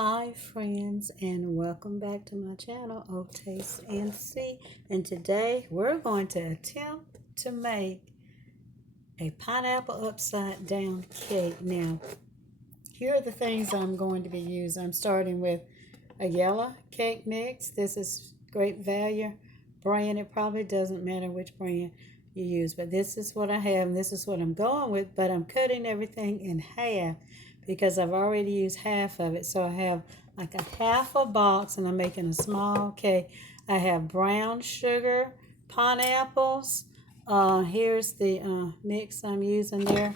Hi friends, and welcome back to my channel, O Taste and See. And today we're going to attempt to make a pineapple upside down cake. Now, here are the things I'm going to be using. I'm starting with a yellow cake mix. This is Great Value brand. It probably doesn't matter which brand you use, but this is what I have and this is what I'm going with. But I'm cutting everything in half because I've already used half of it. So I have like a half a box and I'm making a small cake. I have brown sugar, pineapples. Here's the mix I'm using there.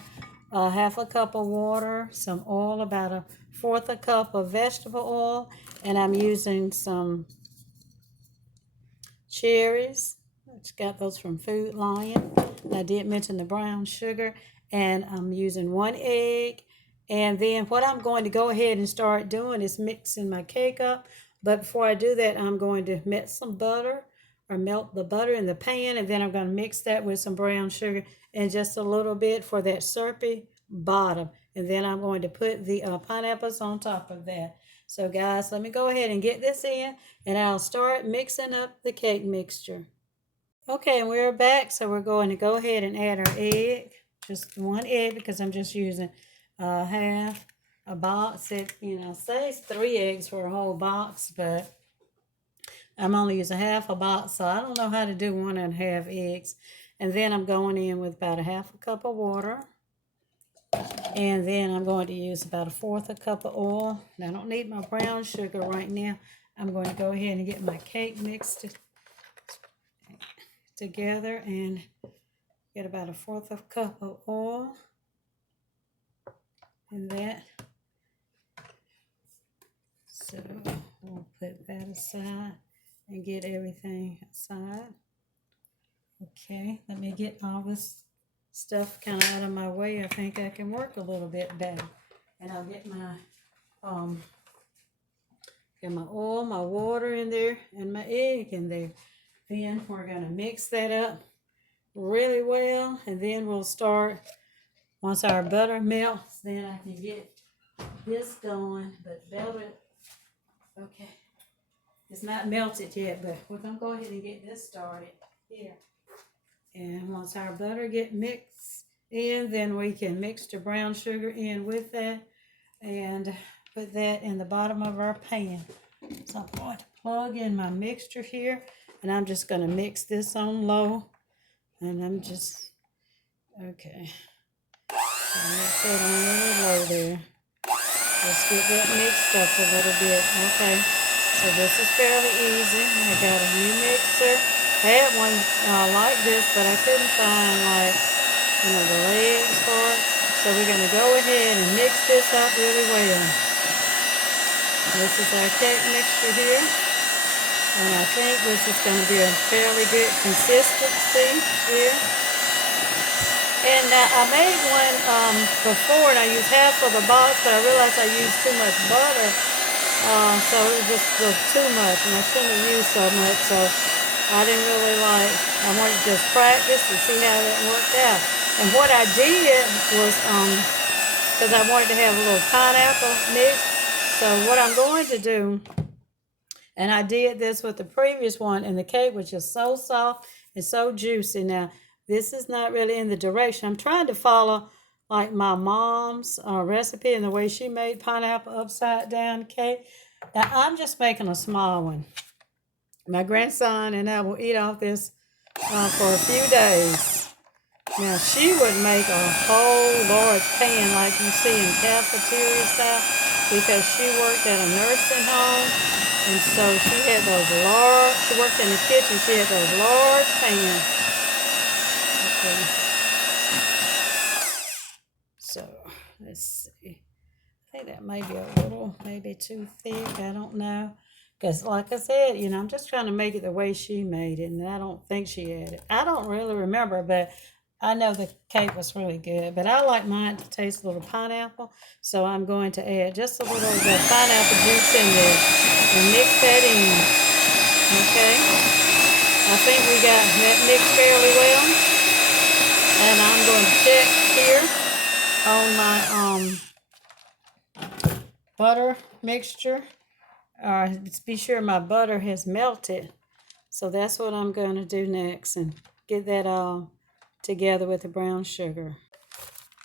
Half a cup of water, some oil, about a fourth a cup of vegetable oil, and I'm using some cherries. I just got those from Food Lion. And I did mention the brown sugar, and I'm using 1 egg. And then what I'm going to go ahead and start doing is mixing my cake up. But before I do that, I'm going to melt some butter or melt the butter in the pan, and then I'm going to mix that with some brown sugar and just a little bit for that syrupy bottom. And then I'm going to put the pineapples on top of that. So guys, let me go ahead and get this in, and I'll start mixing up the cake mixture. Okay, and we're back, so we're going to go ahead and add our egg. Just 1 egg because I'm just using half a box. It says 3 eggs for a whole box, but I'm only using half a box, so I don't know how to do 1.5 eggs. And then I'm going in with about a half a cup of water. And then I'm going to use about a fourth a cup of oil. Now, I don't need my brown sugar right now. I'm going to go ahead and get my cake mixed together and get about a fourth of a cup of oil. And that. So we'll put that aside and get everything aside. Okay, let me get all this stuff kind of out of my way. I think I can work a little bit better. And I'll get my oil, my water in there, and my egg in there. Then we're going to mix that up really well, and then we'll start, once our butter melts, then I can get this going, but butter, okay, it's not melted yet, but we're going to go ahead and get this started here. And once our butter get mixed in, then we can mix the brown sugar in with that and put that in the bottom of our pan. So I'm going to plug in my mixture here, and I'm just going to mix this on low. And I'm just, okay. I'll mix it on a little low there. Let's get that mixed up a little bit. Okay. So this is fairly easy. I got a new mixer. I had one like this, but I couldn't find the legs for it. So we're going to go ahead and mix this up really well. This is our cake mixture here. And I think this is going to be a fairly good consistency here. And I made one before, and I used half of the box, but I realized I used too much butter. So it just was too much, and I shouldn't have used so much. So I didn't really I wanted to just practice and see how that worked out. And what I did was, because I wanted to have a little pineapple mix, so what I'm going to do, and I did this with the previous one, and the cake was just so soft and so juicy. Now, this is not really in the direction. I'm trying to follow like my mom's recipe and the way she made pineapple upside down cake. Now, I'm just making a small one. My grandson and I will eat off this for a few days. Now, she would make a whole large pan like you see in cafeteria style because she worked at a nursing home. And so she had those large, she worked in the kitchen, she had those large pans. Okay. So, let's see. I think that may be a little, maybe too thick, I don't know. Because like I said, I'm just trying to make it the way she made it, and I don't think she had it. I don't really remember, but I know the cake was really good. But I like mine to taste a little pineapple, so I'm going to add just a little of the pineapple juice in there and mix that in. Okay? I think we got that mixed fairly well. And I'm going to check here on my butter mixture. Be sure my butter has melted. So that's what I'm going to do next and get that all together with the brown sugar.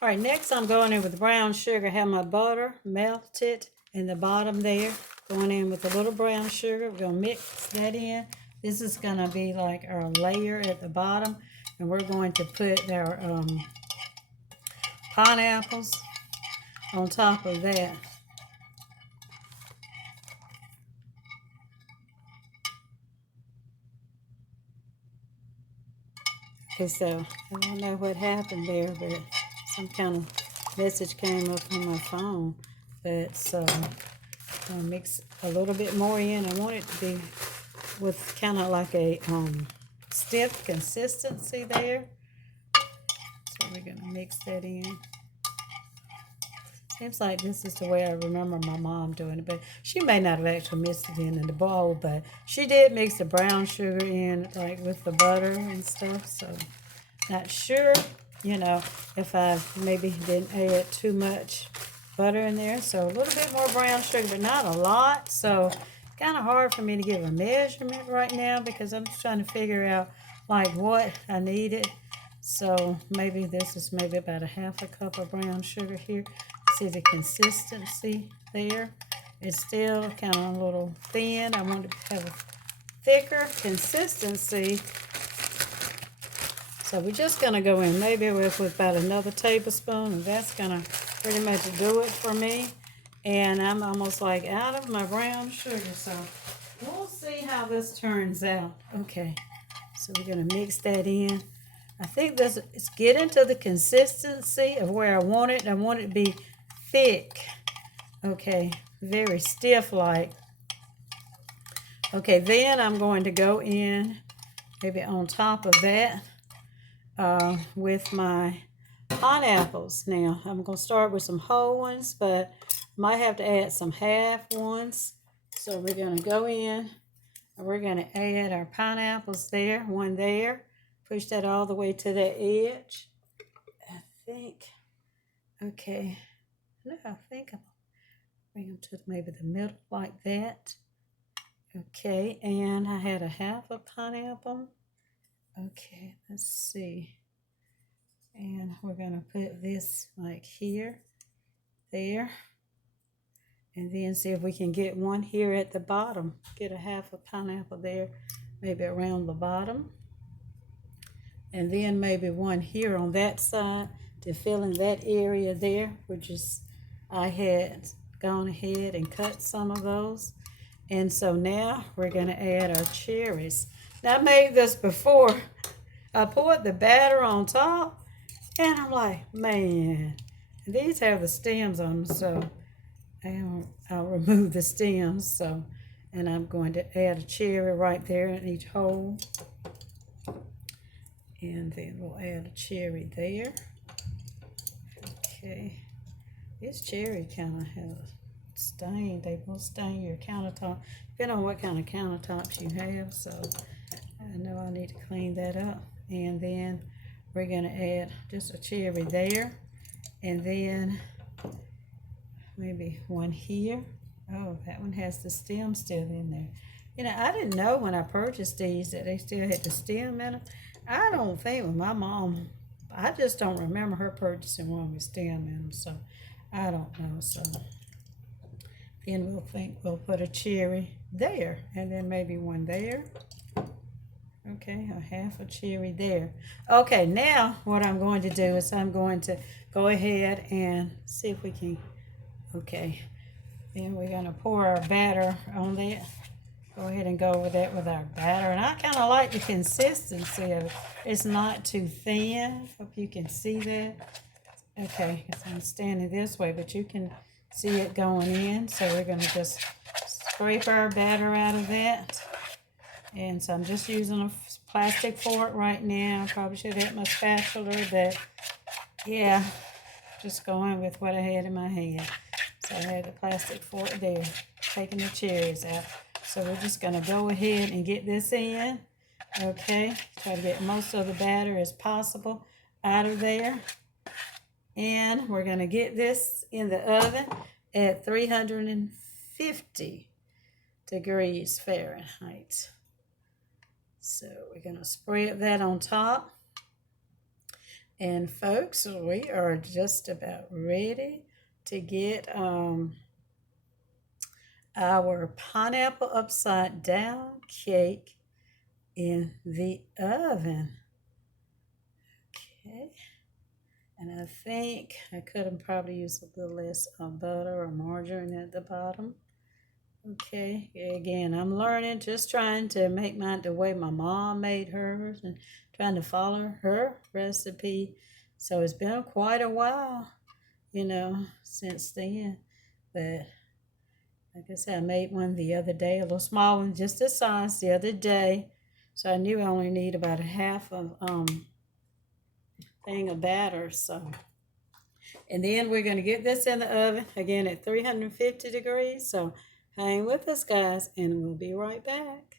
All right, next I'm going in with brown sugar. Have my butter melted in the bottom there. Going in with a little brown sugar. We're going to mix that in. This is going to be like our layer at the bottom. And we're going to put our pineapples on top of that. Okay, so I don't know what happened there, but some kind of message came up on my phone. But so I'll mix a little bit more in. I want it to be with kind of like a stiff consistency there. So we're going to mix that in. Seems like this is the way I remember my mom doing it, but she may not have actually mixed it in the bowl, but she did mix the brown sugar in like with the butter and stuff. So not sure, if I maybe didn't add too much butter in there. So a little bit more brown sugar, but not a lot. So kind of hard for me to give a measurement right now because I'm just trying to figure out like what I needed. So maybe this is maybe about a half a cup of brown sugar here. See the consistency there. It's still kind of a little thin. I want to have a thicker consistency. So we're just going to go in maybe with about another tablespoon, and that's going to pretty much do it for me. And I'm almost like out of my brown sugar, so we'll see how this turns out. Okay, so we're going to mix that in. I think this is getting to the consistency of where I want it. I want it to be thick. Okay, very stiff like. Okay, then I'm going to go in maybe on top of that with my pineapples. Now, I'm going to start with some whole ones, but might have to add some half ones. So we're going to go in and we're going to add our pineapples there, one there. Push that all the way to the edge. I think, okay, no, I think I'll bring them to maybe the middle like that. Okay, and I had a half a pineapple. Okay, let's see. And we're going to put this like here, there. And then see if we can get one here at the bottom. Get a half a pineapple there, maybe around the bottom. And then maybe one here on that side to fill in that area there, which is I had gone ahead and cut some of those. And so now we're going to add our cherries. Now I made this before. I poured the batter on top, and I'm like, man, these have the stems on them, so I'll remove the stems. So, and I'm going to add a cherry right there in each hole. And then we'll add a cherry there. Okay. This cherry kind of has stain. They will stain your countertop, depending on what kind of countertops you have. So I know I need to clean that up. And then we're going to add just a cherry there. And then maybe one here. Oh, that one has the stem still in there. I didn't know when I purchased these that they still had the stem in them. I don't think with my mom, I just don't remember her purchasing one with stem in them, so I don't know. So then we'll put a cherry there, and then maybe one there. Okay, a half a cherry there. Okay, now what I'm going to do is I'm going to go ahead and see if we can, okay, then we're going to pour our batter on that. Go ahead and go over that with our batter. And I kind of like the consistency of it. It's not too thin. Hope you can see that. Okay, because I'm standing this way, but you can see it going in. So we're going to just scrape our batter out of that. And so I'm just using a plastic fork right now. Probably should have my spatula, but yeah, just going with what I had in my hand. So I had the plastic fork there, taking the cherries out. So we're just going to go ahead and get this in, okay? Try to get most of the batter as possible out of there. And we're going to get this in the oven at 350 degrees Fahrenheit. So we're going to spread that on top. And folks, we are just about ready to get our pineapple upside down cake in the oven. Okay. And I think I could have probably used a little less butter or margarine at the bottom. Okay, again, I'm learning, just trying to make mine the way my mom made hers and trying to follow her recipe. So it's been quite a while, since then. But like I said, I made one the other day, a little small one, just this size the other day. So I knew I only need about a half of thing of batter. So, and then we're going to get this in the oven again at 350 degrees. So hang with us, guys, and we'll be right back.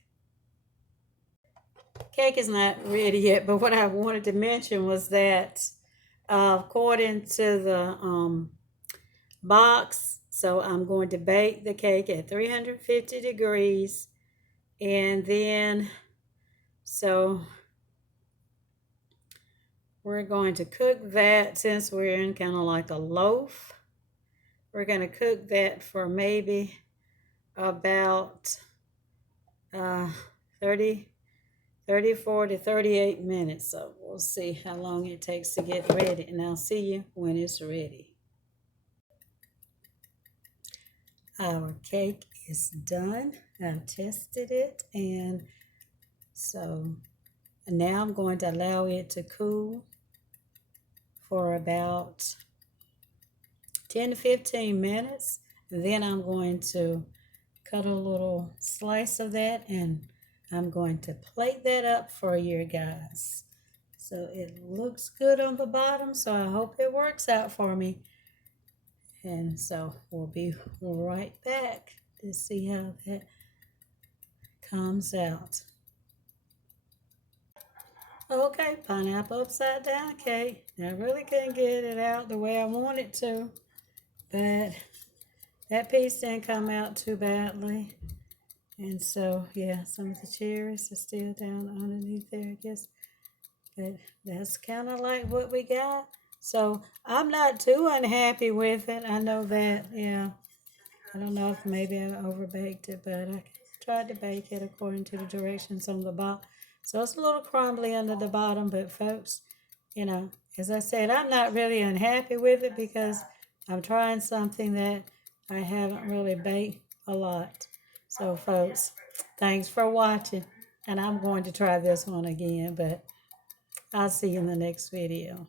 Cake is not ready yet, but what I wanted to mention was that according to the box, so I'm going to bake the cake at 350 degrees, and then so we're going to cook that, since we're in kind of like a loaf. We're going to cook that for maybe about 34 to 38 minutes. So we'll see how long it takes to get ready, and I'll see you when it's ready. Our cake is done. I've tested it, and so now I'm going to allow it to cool for about 10 to 15 minutes. And then I'm going to cut a little slice of that, and I'm going to plate that up for you guys. So it looks good on the bottom, so I hope it works out for me. And so we'll be right back to see how that comes out. Okay, pineapple upside down cake. I really couldn't get it out the way I wanted to, but that piece didn't come out too badly. And so, yeah, some of the cherries are still down underneath there, I guess. But that's kind of like what we got. So I'm not too unhappy with it. I know that, yeah. I don't know if maybe I overbaked it, but I tried to bake it according to the directions on the box. So it's a little crumbly under the bottom, but folks, as I said, I'm not really unhappy with it because I'm trying something that I haven't really baked a lot. So folks, thanks for watching, and I'm going to try this one again, but I'll see you in the next video.